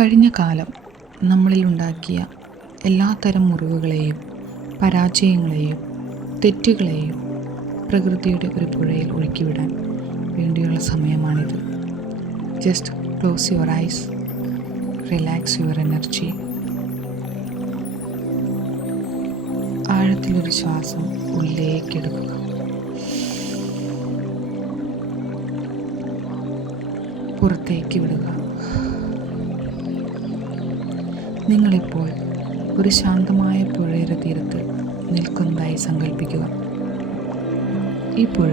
കഴിഞ്ഞ കാലം നമ്മളിലുണ്ടാക്കിയ എല്ലാത്തരം മുറിവുകളെയും പരാജയങ്ങളെയും തെറ്റുകളെയും പ്രകൃതിയുടെ ഒരു പുഴയിൽ ഒഴുക്കിവിടാൻ വേണ്ടിയുള്ള സമയമാണിത്. Just close your eyes, relax your energy. ആഴത്തിലൊരു ശ്വാസം ഉള്ളിലേക്കെടുക്കുക. പുറത്തേക്ക് വിടുക. നിങ്ങളിപ്പോൾ ഒരു ശാന്തമായ പുഴയുടെ തീരത്ത് നിൽക്കുന്നതായി സങ്കല്പിക്കുക. ഈ പുഴ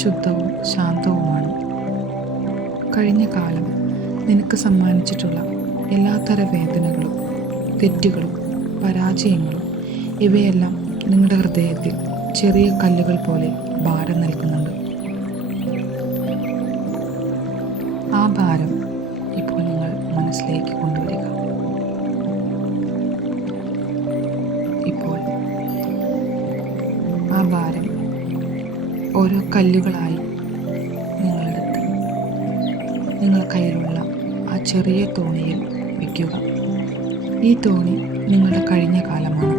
ശുദ്ധവും ശാന്തവുമാണ്. കഴിഞ്ഞ കാലം നിനക്ക് സമ്മാനിച്ചിട്ടുള്ള എല്ലാത്തര വേദനകളും തെറ്റുകളും പരാജയങ്ങളും ഇവയെല്ലാം നിങ്ങളുടെ ഹൃദയത്തിൽ ചെറിയ കല്ലുകൾ പോലെ ഭാരം നൽകുന്നുണ്ട്. ആ ഭാരം ഇപ്പോൾ നിങ്ങൾ മനസ്സിലേക്ക് കൊണ്ടുവരിക. ഇപ്പോൾ ആ ഭാരം ഓരോ കല്ലുകളായി നിങ്ങളെടുത്ത് നിങ്ങളുടെ കയ്യിലുള്ള ആ ചെറിയ തോണിയിൽ വയ്ക്കുക. ഈ തോണി നിങ്ങളുടെ കഴിഞ്ഞ കാലമാണ്.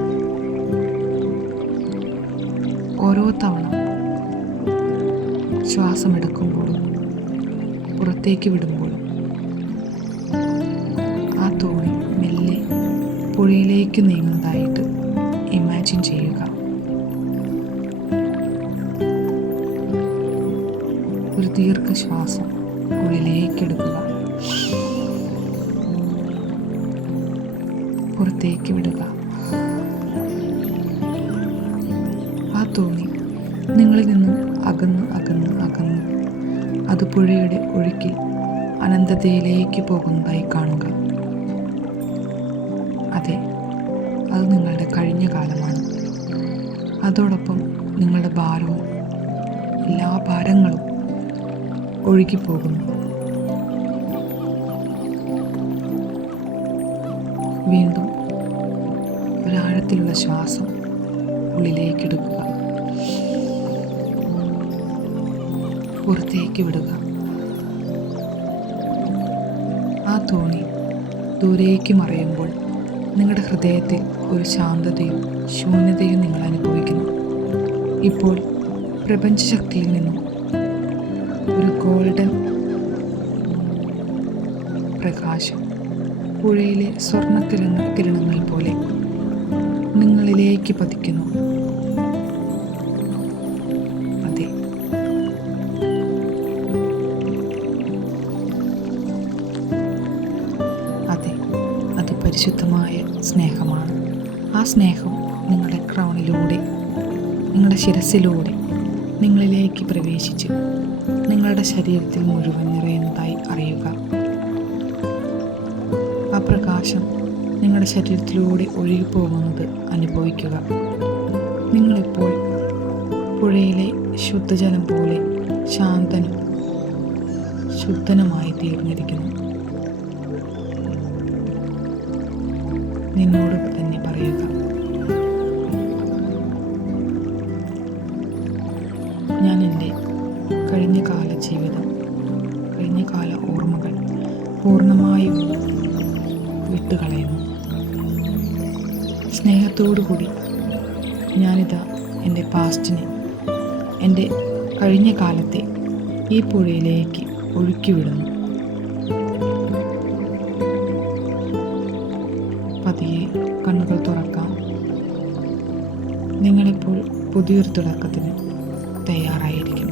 ഓരോ തവണ ശ്വാസമെടുക്കുമ്പോഴും പുറത്തേക്ക് വിടുമ്പോഴും ആ തോണി മെല്ലെ പുഴയിലേക്ക് നീങ്ങുന്നതായിട്ട് ഇമാജിൻ ചെയ്യുക. ഒരു ദീർഘശ്വാസം ഉള്ളിലേക്കെടുക്കുക, പുറത്തേക്ക് വിടുക. ആ തോണി നിങ്ങളിൽ നിന്നും അകന്ന് അകന്ന് അകന്ന് അത് പുഴയുടെ ഒഴുക്കിൽ അനന്തതയിലേക്ക് പോകുന്നതായി കാണുക. അതെ, അത് നിങ്ങളുടെ കഴിഞ്ഞ കാലമാണ്. അതോടൊപ്പം നിങ്ങളുടെ ഭാരവും എല്ലാ ഭാരങ്ങളും ഒഴുകിപ്പോകുന്നു. വീണ്ടും ഒരാഴത്തിലുള്ള ശ്വാസം ഉള്ളിലേക്കെടുക്കുക, പുറത്തേക്ക് വിടുക. ആ തോണി ദൂരേക്ക് മറയുമ്പോൾ നിങ്ങളുടെ ഹൃദയത്തിൽ ഒരു ശാന്തതയും ശൂന്യതയും നിങ്ങൾ അനുഭവിക്കുന്നു. ഇപ്പോൾ പ്രപഞ്ചശക്തിയിൽ നിന്നും ഒരു ഗോൾഡൻ പ്രകാശം പുഴയിലെ സ്വർണ്ണ കിരണങ്ങൾ പോലെ നിങ്ങളിലേക്ക് പതിക്കുന്നു. അതെ, അതെ, അത് പരിശുദ്ധമായ സ്നേഹമാണ്. ആ സ്നേഹം നിങ്ങളുടെ ക്രൗണിലൂടെ, നിങ്ങളുടെ ശിരസിലൂടെ നിങ്ങളിലേക്ക് പ്രവേശിച്ച് നിങ്ങളുടെ ശരീരത്തിൽ മുഴുവൻ നിറയുന്നതായി അറിയുക. ആ പ്രകാശം നിങ്ങളുടെ ശരീരത്തിലൂടെ ഒഴുകിപ്പോകുന്നത് അനുഭവിക്കുക. നിങ്ങളിപ്പോൾ പുഴയിലെ ശുദ്ധജലം പോലെ ശാന്തനും ശുദ്ധനുമായി തീർന്നിരിക്കുന്നു. നിന്നോട് തന്നെ പറയുക, ഞാൻ എൻ്റെ കഴിഞ്ഞ കാല ജീവിതം, കഴിഞ്ഞ കാല ഓർമ്മകൾ പൂർണ്ണമായും വിട്ടുകളയുന്നു. സ്നേഹത്തോടുകൂടി ഞാനിതാ എൻ്റെ പാസ്റ്റിനെ, എൻ്റെ കഴിഞ്ഞ കാലത്തെ ഈ പുഴയിലേക്ക് ഒഴുക്കിവിടുന്നു. പതിയെ കണ്ണുകൾ തുറക്കാം. നിങ്ങളിപ്പോൾ പുതിയൊരു തുടക്കത്തിന് തയ്യാറായിരിക്കും.